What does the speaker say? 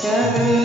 Yeah.